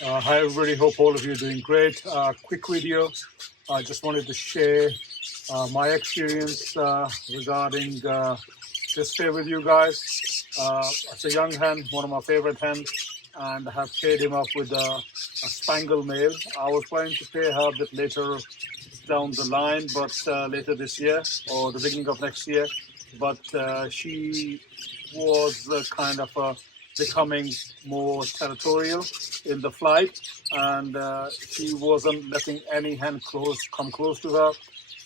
Hi everybody, hope all of you are doing great. Quick video. I just wanted to share my experience regarding this pair with you guys. It's a young hen, one of my favorite hens, and I have paired him up with a spangle male. I was planning to pair her a bit later down the line, but later this year or the beginning of next year. But she was kind of becoming more territorial in the flight, and she wasn't letting any hen come close to her.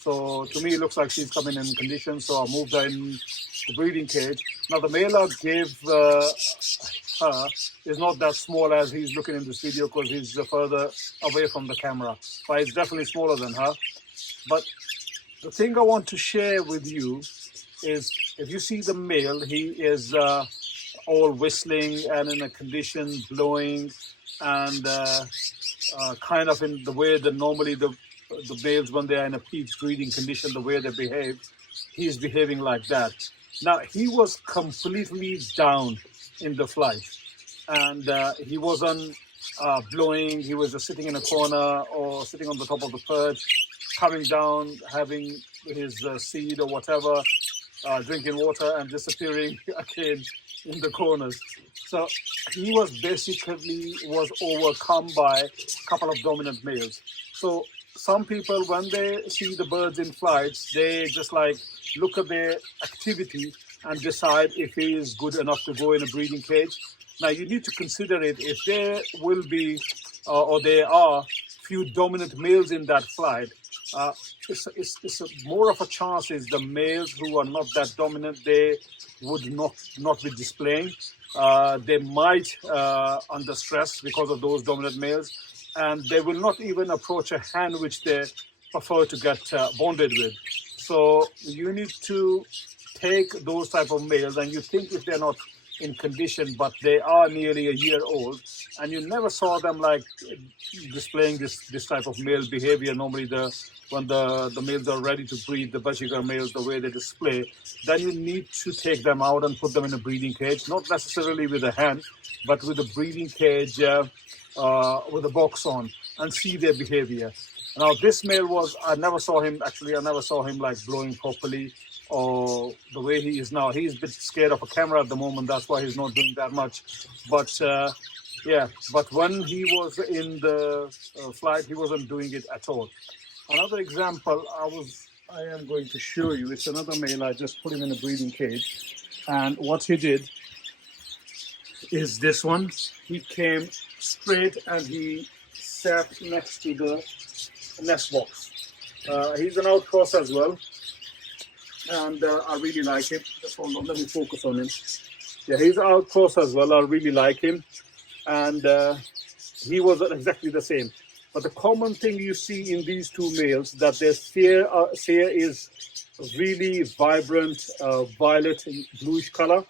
So to me, it looks like she's coming in condition. So I moved her in the breeding cage. Now the male I gave her is not that small as he's looking in this video because he's further away from the camera, but he's definitely smaller than her. But the thing I want to share with you is, if you see the male, he is all whistling and in a condition, blowing, and kind of in the way that normally the males, when they are in a peak breeding condition, the way they behave, he's behaving like that. Now, he was completely down in the flight, and he wasn't blowing. He was just sitting in a corner or sitting on the top of the perch, coming down, having his seed or whatever, drinking water and disappearing again in the corners. So he was basically overcome by a couple of dominant males. So some people, when they see the birds in flights, they just like look at their activity and decide if he is good enough to go in a breeding cage. Now you need to consider it. If there will be or there are few dominant males in that flight, it's more of a chance is the males who are not that dominant, they would not be displaying. They might under stress because of those dominant males, and they will not even approach a hen which they prefer to get bonded with. So you need to take those type of males, and you think if they're not in condition, but they are nearly a year old, and you never saw them like displaying this type of male behavior. Normally when the males are ready to breed, the Bajigar males, the way they display, then you need to take them out and put them in a breeding cage, not necessarily with a hen, but with a breeding cage with a box on, and see their behavior. Now this male I never saw him like blowing properly, or the way he is now. He's a bit scared of a camera at the moment, that's why he's not doing that much. But yeah, but when he was in the flight, he wasn't doing it at all. Another example I am going to show you, it's another male. I just put him in a breeding cage, and what he did is this one. He came straight and he sat next to the nest box. He's an outcross as well, and I really like him. Just hold on, let me focus on him. Yeah, he's an outcross as well. I really like him, and he was exactly the same. But the common thing you see in these two males, that their cere is really vibrant, violet and bluish color,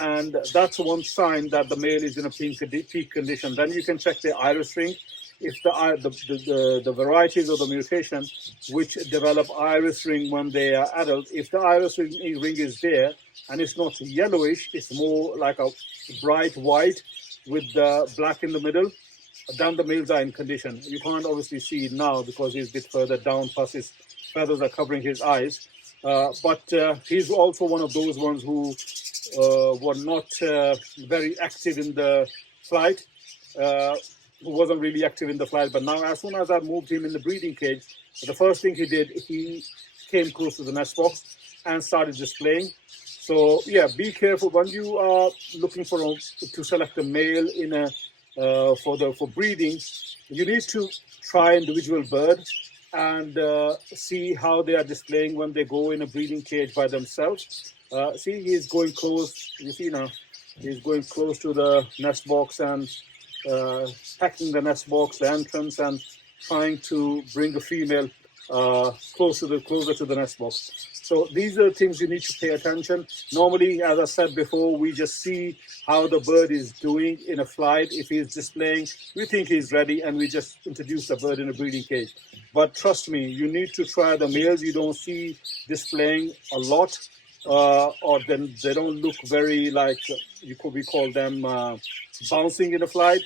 and that's one sign that the male is in a peak condition. Then you can check the iris ring. If the varieties of the mutation which develop iris ring when they are adult, if the iris ring is there and it's not yellowish, it's more like a bright white with the black in the middle, then the males are in condition. You can't obviously see it now because he's a bit further down, plus his feathers are covering his eyes. But he's also one of those ones who were not very active in the flight. Who wasn't really active in the flight, but now as soon as I moved him in the breeding cage, the first thing he did, he came close to the nest box and started displaying. So yeah, be careful when you are looking to select a male in a for breeding. You need to try individual bird and see how they are displaying when they go in a breeding cage by themselves. See, he's going close. You see now, he's going close to the nest box and packing the nest box, the entrance, and trying to bring a female closer to the nest box. So these are things you need to pay attention. Normally, as I said before, we just see how the bird is doing in a flight. If he's displaying, we think he's ready, and we just introduce the bird in a breeding cage. But trust me, you need to try the males you don't see displaying a lot, or then they don't look very like, we call them bouncing in a flight.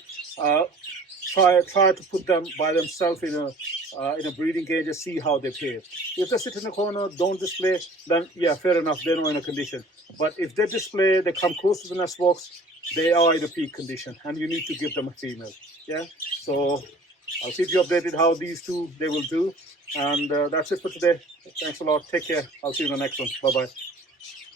try to put them by themselves in a breeding cage and see how they behave. If they sit in the corner, don't display, then yeah, fair enough, they're not in a condition. But if they display, they come close to the nest box, they are in a peak condition, and you need to give them a female. Yeah, so I'll keep you updated how these two they will do, and that's it for today. Thanks a lot. Take care. I'll see you in the next one. Bye bye.